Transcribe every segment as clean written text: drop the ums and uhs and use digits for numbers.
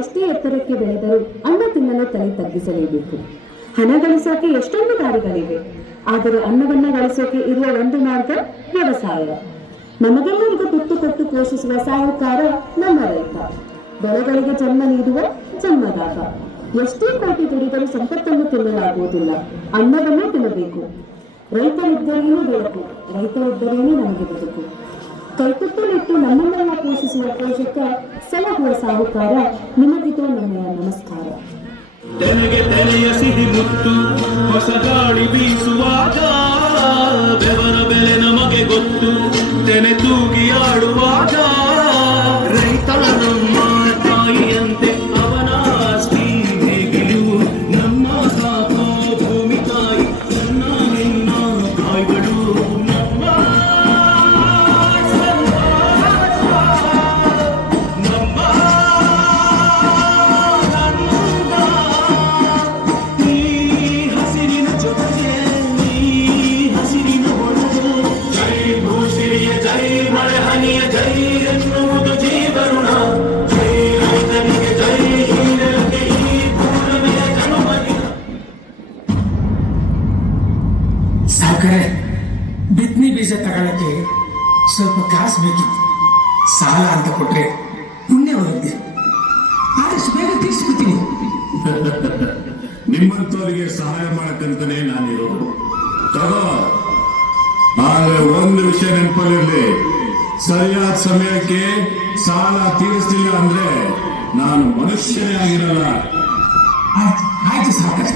ಎಷ್ಟೇ ಎತ್ತರಕ್ಕೆ ಬೆಳೆದರೂ ಅನ್ನ ತಿನ್ನಲು ತಲೆ ತಗ್ಗಿಸಲೇಬೇಕು. ಹಣ ಗಳಿಸೋಕೆ ಎಷ್ಟೊಂದು ದಾರಿಗಳಿವೆ, ಆದರೆ ಅನ್ನವನ್ನ ಗಳಿಸೋಕೆ ಇರುವ ಒಂದು ಮಾರ್ಗ ವ್ಯವಸಾಯ. ನಮಗೆಲ್ಲರಿಗೂ ತುತ್ತು ಕೊಟ್ಟು ಪೋಷಿಸುವ ಸಾಹುಕಾರ ನಮ್ಮ ರೈತ. ಬೆಳೆಗಳಿಗೆ ಜನ್ಮ ನೀಡುವ ಜನ್ಮದಾತ. ಎಷ್ಟೇ ಕೋಟಿ ದುಡಿದರೂ ಸಂಪತ್ತನ್ನು ತಿನ್ನಲಾಗುವುದಿಲ್ಲ, ಅನ್ನವನ್ನೇ ತಿನ್ನಬೇಕು. ರೈತರಿದ್ದರೇನು ಬೆಳಕು, ರೈತ ಇದ್ದರೇನು ನಮಗೆ ಬದುಕು. ಕೈತುತ್ತಲಿಟ್ಟು ನಮ್ಮನ್ನೆಲ್ಲ ಪೋಷಿಸುವ ಪೋಷಕ ಸಲಹುವ ಸಾಹುಕಾರ, ನಿಮಗಿದು ನಮ್ಮೆಯ ನಮಸ್ಕಾರ. ತೆನೆಗೆ ತೆನೆಯ ಸಿಹಿ ಮುತ್ತು ಹೊಸ ಗಾಳಿ ಬೀಸುವಾಗ ಬೆವರ ಬೆಲೆ ನಮಗೆ ಗೊತ್ತು, ತೆನೆ ತೂಗಿ ಆಡುವಾಗ ರೈತ ನಮ್ಮ ತಾಯಿಯಂತೆ ಅವನ ಆಸ್ತಿ ಹೇಗಿಲು ನಮ್ಮ ಸಾಕೋ ಭೂಮಿ ತಾಯಿ ನನ್ನ ನಿನ್ನ ತಾಯಿಗಳು ನಮ್ಮ ಬಿತ್ತನೆ ಬೀಜ ತಗೊಳ್ಳಕ್ಕೆ ಸ್ವಲ್ಪ ಕಾಸು ಬೇಕಿತ್ತು. ಸಾಲ ಅಂತ ಕೊಟ್ರೆ ಪುಣ್ಯ ಬರುತ್ತೆ, ಆದಷ್ಟು ಬೇಗ ತೀರಿಸ್ಬಿಡ್ತೀನಿ. ನಿಮ್ಮಂತವರಿಗೆ ಸಹಾಯ ಮಾಡಕ್ಕಂತಾನೆ ನಾನಿರೋದು. ತಗೋ, ಆದ್ರೆ ಒಂದು ವಿಷಯ ನೆನಪಲ್ಲಿರ್ಲಿ, ಸರಿಯಾದ ಸಮಯಕ್ಕೆ ಸಾಲ ತೀರಿಸಲಿಲ್ಲ ಅಂದ್ರೆ ನಾನು ಮನುಷ್ಯನೇ ಆಗಿರಲ್ಲ. ಆಯ್ತು ಸಾಕು.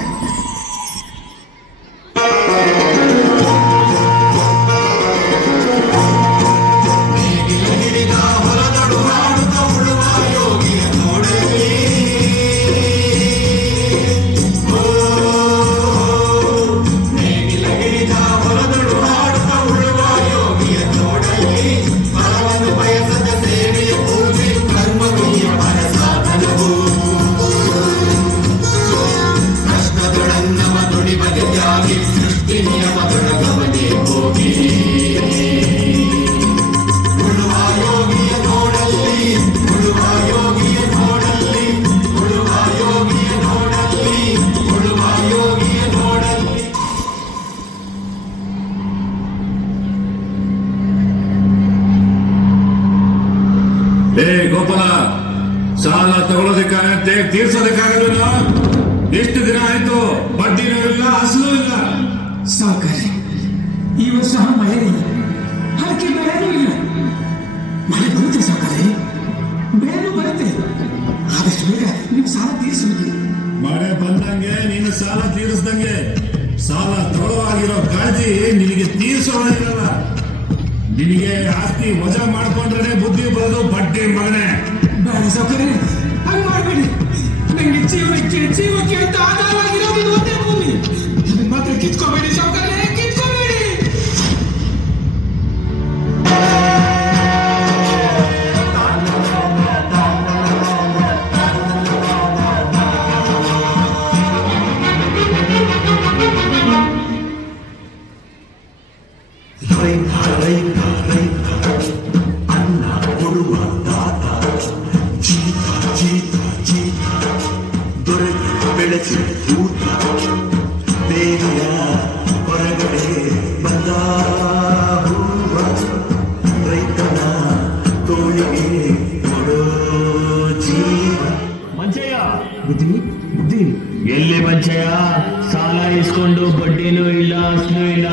ಗೋಪಾಲ, ಸಾಲ ತಗೊಳ್ಳೋದಕ್ಕಾಗತ್ತೆ, ತೀರ್ಸೋದಕ್ಕಾಗಲ್ಲ. ಎಷ್ಟು ದಿನ ಆಯ್ತು, ಬಡ್ಡಿನೂ ಇಲ್ಲ, ಅಸಲು ಇಲ್ಲ. ಸಾವುಕಾರಿ, ಈ ವರ್ಷ ಮಳೆ ಇಲ್ಲ, ಅದಕ್ಕೆ ಬೆಳೆನೂ ಇಲ್ಲ. ಮಳೆ ಬರುತ್ತೆ ಸಾವುಕಾರಿ, ಬೆಳೆನೂ ಬರುತ್ತೆ. ಆದಷ್ಟು ಬೇಗ ನಿಮ್ ಸಾಲ ತೀರಿಸಬೇಕು. ಮಳೆ ಬಂದಂಗೆ ನೀನು ಸಾಲ ತೀರಿಸ್ದಂಗೆ. ಸಾಲ ತಗೊಳ್ಳುವಾಗಿರೋ ಕಾಳಜಿ ನಿನಗೆ ತೀರಿಸೋವಾಗಿರಲ್ಲ. ನಿನಗೆ ಆಸ್ತಿ ವಜಾ ಮಾಡ್ಕೊಂಡ್ರೆ ಬುದ್ಧಿ ಬರೋದು ಬಡ್ಡಿ ಮಗನೇ. ಬೇಡ ಸಾವುಕಾರಿ, ಹಂಗೆ ಮಾಡಬೇಡಿ. ನಂಗೆ ಜೀವಕ್ಕೆ ಅಂತ ಆಧಾರವಾಗಿರೋದು ಒಂದೇ ಭೂಮಿ. ಅದನ್ನ ಮಾತ್ರ ಕಿತ್ಕೋಬೇಡಿ ಸಾವುಕಾರಿ, ಕಿತ್ಕೋಬೇಡಿ. ಅನ್ನ ಕೊಡುವ ದಾತ, ಜೀತ ಜೀತ ಜೀತ, ದೊರೆಗೆ ಬೆಳೆಸಿ ಊಟ, ಬೇರೆಯ ಹೊರಗಡೆ ಬಂದ ಹೂವ, ರೈತನ ತೋಳಿಗೆ ಕೊಡೋ ಜೀವ. ಮಂಚಯ್ಯ, ಬುದ್ಧಿ ಬುದ್ಧಿ ಎಲ್ಲಿ ಮಂಚಯ್ಯ? ಸಾಲ ಇಸ್ಕೊಂಡು ಬಡ್ಡಿನೂ ಇಲ್ಲ, ಅಸ್ಲೂ ಇಲ್ಲ,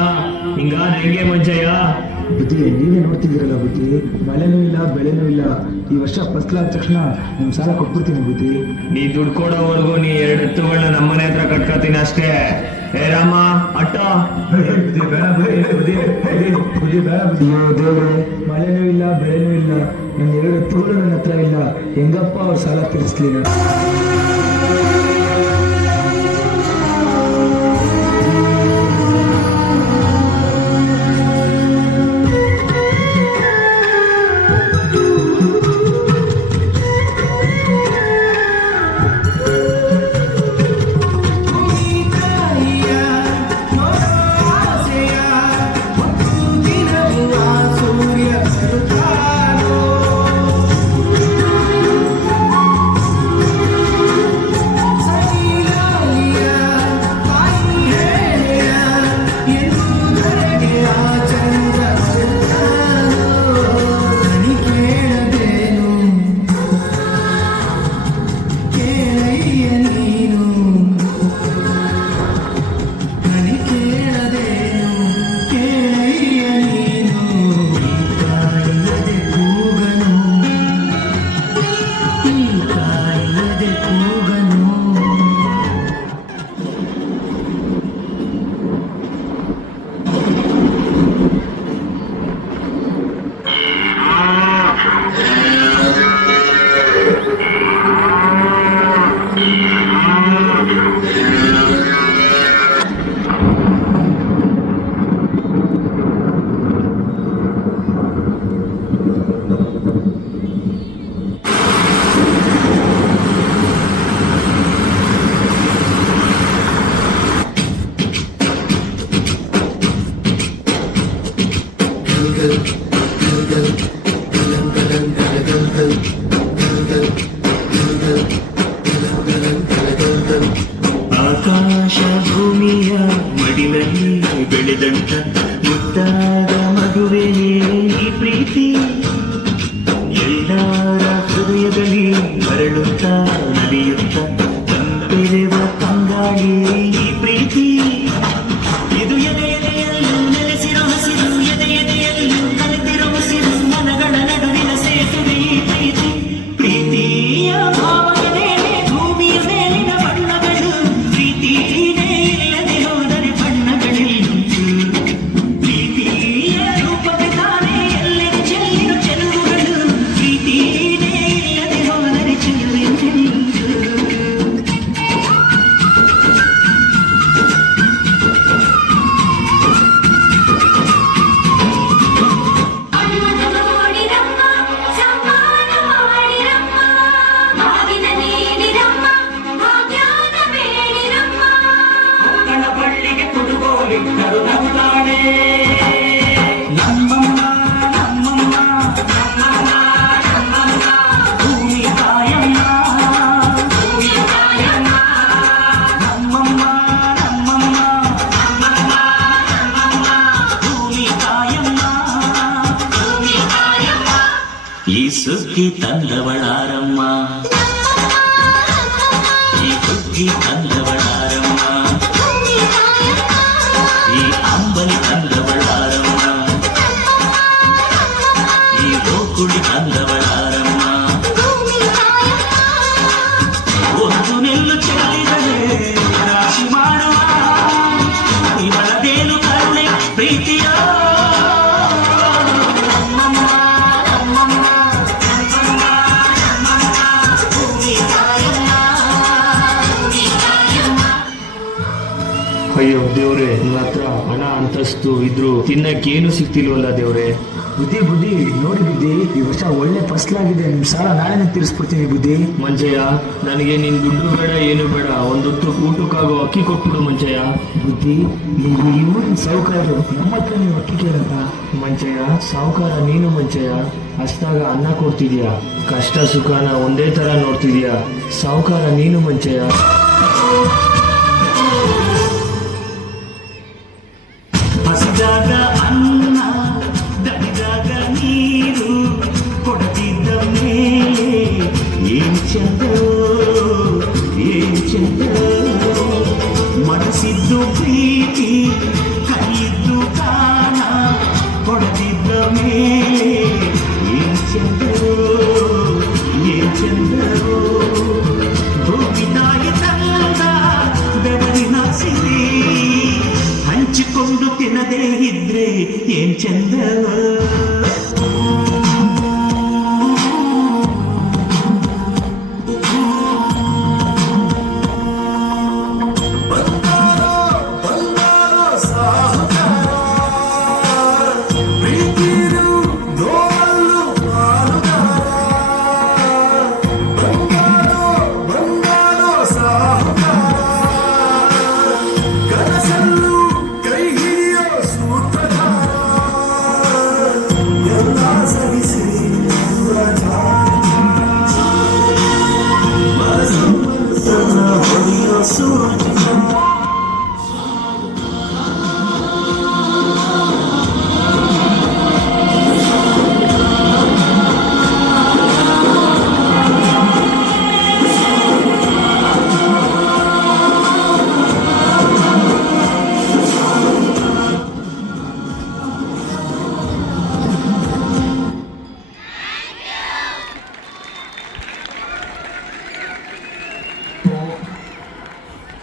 ಹಿಂಗಾದ್ರೆ ಹೆಂಗೆ ಮಂಚಯ್ಯ? ಬುದ್ಧಿ, ನೀವೇ ನೋಡ್ತಿದ್ದೀರಲ್ಲ ಬುದ್ಧಿ, ಮಳೆನೂ ಇಲ್ಲ ಬೆಳೆನೂ ಇಲ್ಲ. ಈ ವರ್ಷ ಫಸ್ಲಾದ ತಕ್ಷಣ ನಿಮ್ ಸಾಲ ಕೊಟ್ಬಿಡ್ತೀನಿ ಬುದ್ಧಿ. ನೀ ದುಡ್ಡು ಕೊಡೋವರೆಗೂ ನೀ 2 ಎತ್ತುಗಳನ್ನ ನಮ್ಮನೆ ಹತ್ರ ಕಟ್ಕೋತೀನಿ ಅಷ್ಟೇ. ಏ ರಾಮ, ಅಟ್ಟ. ದೇವ್ರೆ, ಮಳೆನೂ ಇಲ್ಲ ಬೆಳೆನೂ ಇಲ್ಲ, ನನ್ನ 2 ಎತ್ತುಗಳು ನನ್ನ ಹತ್ರ ಇಲ್ಲ. ಹೆಂಗಪ್ಪ ಅವ್ರ ಸಾಲ ತೀರಿಸ್ಲಿ? ಆಕಾಶ ಭೂಮಿಯ ಮಡಿಲಲ್ಲಿ ಬೆಳೆದಂತ ಮುದ್ದಾದ ಮಗುವೆಯೇ ಈ ಪ್ರೀತಿ ಎಲ್ಲರ ಹೃದಯದಲ್ಲಿ ಹರಳುತ್ತಾ ನಲಿಯುತ್ತ ತಂಪೆರೆವ ತಂಗಾಳಿ ಈ ಪ್ರೀತಿ ಇದು ಎದೆ ಎದೆಯಲ್ಲೂ ನೆಲೆಸಿರೋ ಹಸಿರು ಎದೆ ಎದೆಯಲ್ಲೂ ಕಲಿತಿರೋ ಉಸಿರು ಮನಗಳ ನಡುವಿನ ಸೇತುವೆ ಈ ಪ್ರೀತಿ ಪ್ರೀತಿಯ ಭಾವನೆ ಭೂಮಿಯ ಮೇಲಿನ ಬಣ್ಣಗಳು ಪ್ರೀತಿನೇ ಇಲ್ಲದೆ ಹೋದರೆ ಬಣ್ಣಗಳಿಲ್ಲುಂಟು ಪ್ರೀತಿಯ ರೂಪವೇ ತಾನೇ ಎಲ್ಲೆಡೆ ಚೆಲ್ಲಿನ ಚೆಲುವುಗಳು ಪ್ರೀತಿನೇ ಇಲ್ಲದೆ ಹೋದರೆ ಚೆಲುವೆಂತೆಲ್ಲುಂಟು ಅಮ್ಮನ ನೋಡಿರಮ್ಮ ಸಮ್ಮಾನ ಮಾಡಿರಮ್ಮ ಮಾವಿನ ನೀಡಿರಮ್ಮ ಭಾಗ್ಯಾನ ಬೇಡಿರಮ್ಮ ಕಣ ಬಳ್ಳಿಗೆ ಕುಡುಗೋಲಿಟ್ಟರು ನಗುತ್ತಾಳೆ ನಮ್ಮಮ್ಮ ನಮ್ಮಮ್ಮ ನಮ್ಮಮ್ಮ ನಮ್ಮಮ್ಮ ಭೂಮಿ ತಾಯಮ್ಮ ಭೂಮಿ ತಾಯಮ್ಮ ನಮ್ಮಮ್ಮ ನಮ್ಮಮ್ಮ ನಮ್ಮಮ್ಮ ನಮ್ಮಮ್ಮ ಭೂಮಿ ತಾಯಮ್ಮ ಭೂಮಿ ತಾಯಮ್ಮ ಈ ಸುಗ್ಗಿ ತಂದವಳಾರಮ್ಮ ಈ ಸುಗ್ಗಿ ತಂದವಳಾರಮ್ಮ ಈ ಅಂಬಲಿ ತಂದವಳಾರಮ್ಮ ಈ ಗೋಕುಳಿ ತಂದವಳಾರಮ್ಮ ಒಂದು ನೆಲ್ಲು ಚೆಲ್ಲಿದರೆ ರಾಶಿ ಮಾಡುವ ಇವಳದೇನು ಕರುಣೆ ಪ್ರೀತಿಯ ನಮ್ಮಮ್ಮ ನಮ್ಮಮ್ಮ ನಮ್ಮಮ್ಮ ನಮ್ಮಮ್ಮ ಭೂಮಿ ತಾಯಮ್ಮ ಭೂಮಿ ತಾಯಮ್ಮ ಅಯ್ಯೋ ದೇವ್ರೆ ನಿಮ್ಮ ಹತ್ರ ಹಣ ಅಂತಸ್ತು ಇದ್ರು ತಿನ್ನಕ್ಕೇನು ಸಿಗ್ತಿಲ್ವಲ್ಲ ದೇವ್ರೆ ಬುದ್ಧಿ ಬುದ್ಧಿ ನೋಡಿ ಬುದ್ಧಿ ಈ ವರ್ಷ ಒಳ್ಳೆ ಫಸಲಾಗಿದೆ ನಿಮ್ ಸಾಲ ನಾಳೆನೇ ತೀರಿಸ್ಬಿಡ್ತೀನಿ ಬುದ್ಧಿ. ಮಂಜಯ್ಯ ನನಗೆ ನಿನ್ ದುಡ್ಡು ಬೇಡ ಏನು ಬೇಡ ಒಂದೊತ್ತು ಊಟಕ್ಕಾಗೋ ಅಕ್ಕಿ ಕೊಟ್ಬಿಡು ಮಂಜಯ್ಯ ಬುದ್ಧಿ ನೀವು ಈ ಊರಿನ ಸಾಹುಕಾರರು ನಮ್ಮ ಹತ್ರ ನೀವು ಅಕ್ಕಿ ಕೇಳಲ್ಲ. ಮಂಚಯ್ಯ ಸಾವುಕಾರ ನೀನು ಮಂಚಯ್ಯ ಹಸ್ದಾಗ ಅನ್ನ ಕೊಡ್ತಿದ್ಯಾ ಕಷ್ಟ ಸುಖನ ಒಂದೇ ತರ ನೋಡ್ತಿದ್ಯಾ ಸಾವುಕಾರ ನೀನು ಮಂಚಯ್ಯ